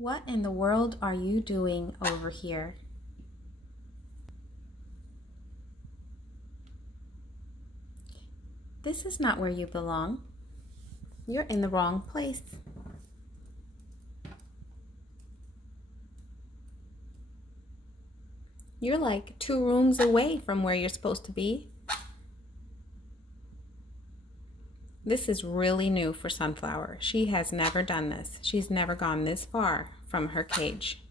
What in the world are you doing over here? This is not where you belong. You're in the wrong place. You're like 2 rooms away from where you're supposed to be. This is really new for Sunflower. She has never done this. She's never gone this far from her cage.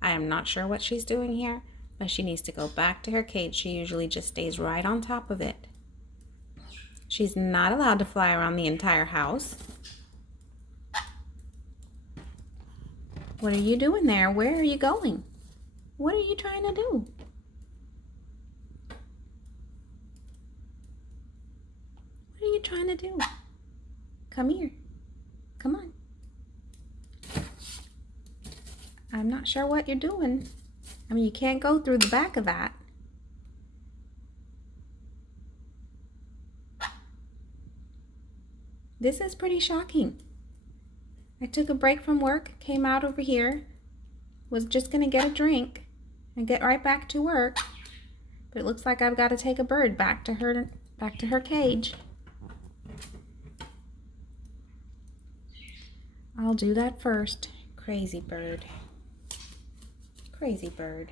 I am not sure what she's doing here, but she needs to go back to her cage. She usually just stays right on top of it. She's not allowed to fly around the entire house. What are you doing there? Where are you going? What are you trying to do? What are you trying to do? Come here. Come on. I'm not sure what you're doing. I mean, you can't go through the back of that. This is pretty shocking. I took a break from work, came out over here, was just gonna get a drink and get right back to work. But it looks like I've got to take a bird back to her cage. I'll do that first. Crazy bird. Crazy bird.